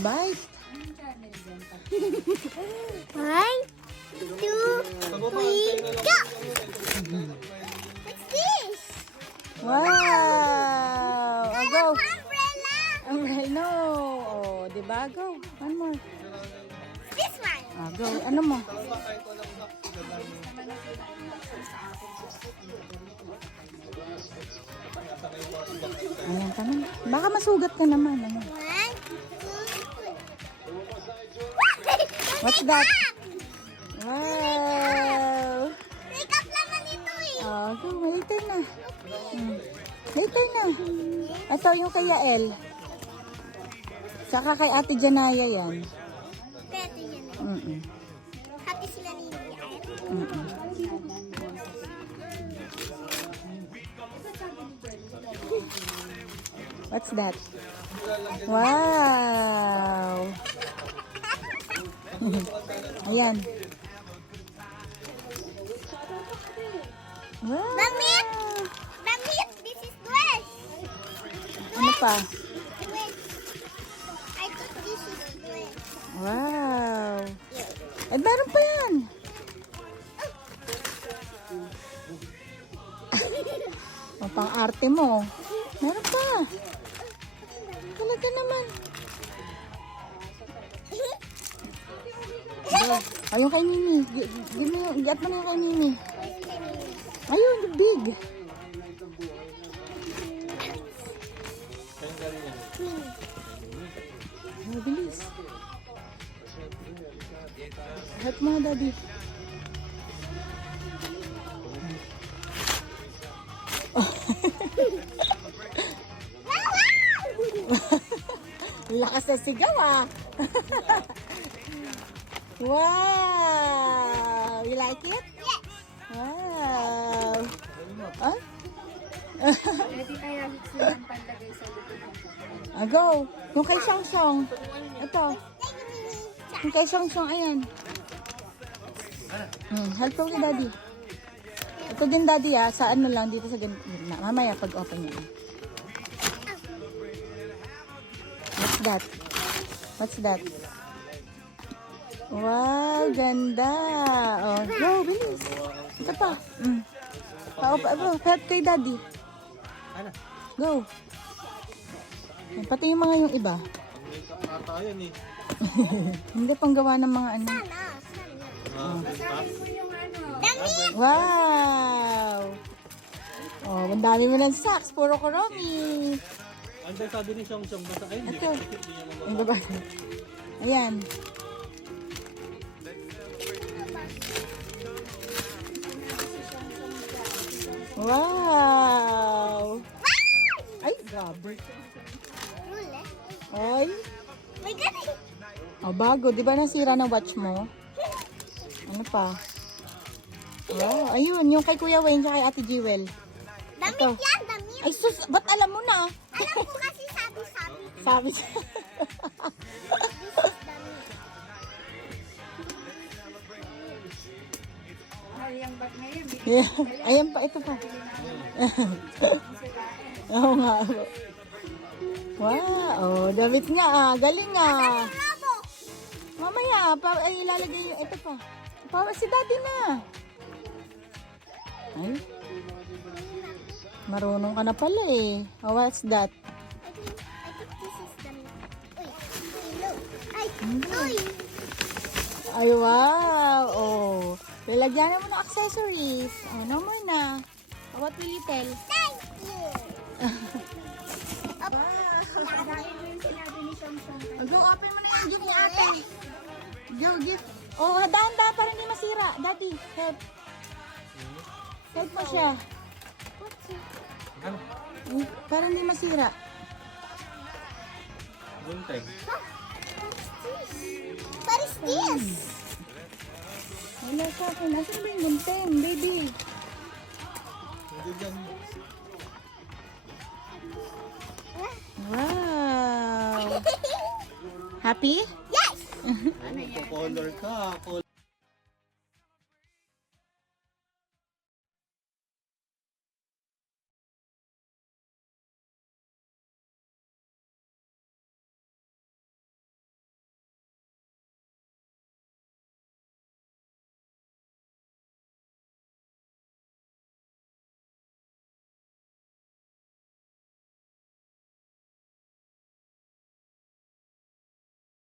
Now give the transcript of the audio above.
bite. 1, 2, 3, go! What's this? Wow! Oh, go. Umbrella! Umbrella, no. Oh, diba? Go. One more. This one. Ah, go. Ano mo? Ayan ka naman. Baka masugat ka naman. Ano? 1, 2, What's that? Wow! Makeup naman ito eh. Oh, go. Later na. Later na. Ito yung kay Yael. Saka kay Ate Janaya yan. Pwede yan. Happy sila ni Yael. What's that? Wow! Ayan. Wow! Damit! Damit! This is dress! Ano pa? Dress! I thought this is dress. Wow! Eh, meron pa yan! O, pang-arte mo. Meron pa. Talaga naman. Ayun kay Mimi. Get mo na yung kay Mimi. Ayun, yung big. Oh, bilis. Help mo, Daddy. Lakas na sigaw ah. Wow! You like it? Yes! Wow! Huh? Pwede kaya mix naman panlagay sa loob. Ah, go! Yung kay Shang Shang. Ito. Thank you, Mimi. Yung kay Shang Shang, ayan. Help ko kay Daddy. Ito din Daddy ah, sa ano lang, dito sa gitna. Mamaya pag open niya. What's that? What's that? Wow, ganda. Oh, go, bilis. Ito pa. Help kay Daddy. Go. Pati yung mga yung iba. Hindi pang gawa ng mga ano. Basahin mo yung ano. Damit! Wow! Oh, ang dami mo ng socks. Puro kuromi. Ang sabi ni Siyong Siyong basta ay hindi. Ito. Ang baba. Ayan. Wow! Ay, grabe. Muli. Ay. My God! Oh, bago. Di ba nasira na watch mo? Ano pa? Wow, ayun. Yung kay Kuya Wayne at kay Ate Jewel. Damit Ito. yan, damit. Ay, sus! Ba't alam mo na? Alam ko kasi sabi-sabi. Sabi siya. This is damit. Ayang bat ngayon. Yeah. Ayan pa, ito pa. Oo nga. Wow, oh, damit nga ah. Galing ah. Bravo! Mamaya, ay ilalagay yung ito pa. Si Daddy na. Ay. Marunong ka na pala eh. Oh, what's that? I think this is damit. Uy, look. Ay, uy. Ay, wow. Oh. Lalagyan mo ng accessories. Oh, no more na. Oh, what will you tell? Thank you. Basahin mo yung sinabi ni Siyong Siyong. Go, open mo na yan. Give ni ate. Go, give. Oh, dahan-dahan para hindi masira. Daddy, help. Help mo siya. Ano? Para hindi masira. Bunteng. What is this? Wala sa akin. Asan ba yung gunting, baby? Hindi yan. Wow. Happy? Yes! Color ka.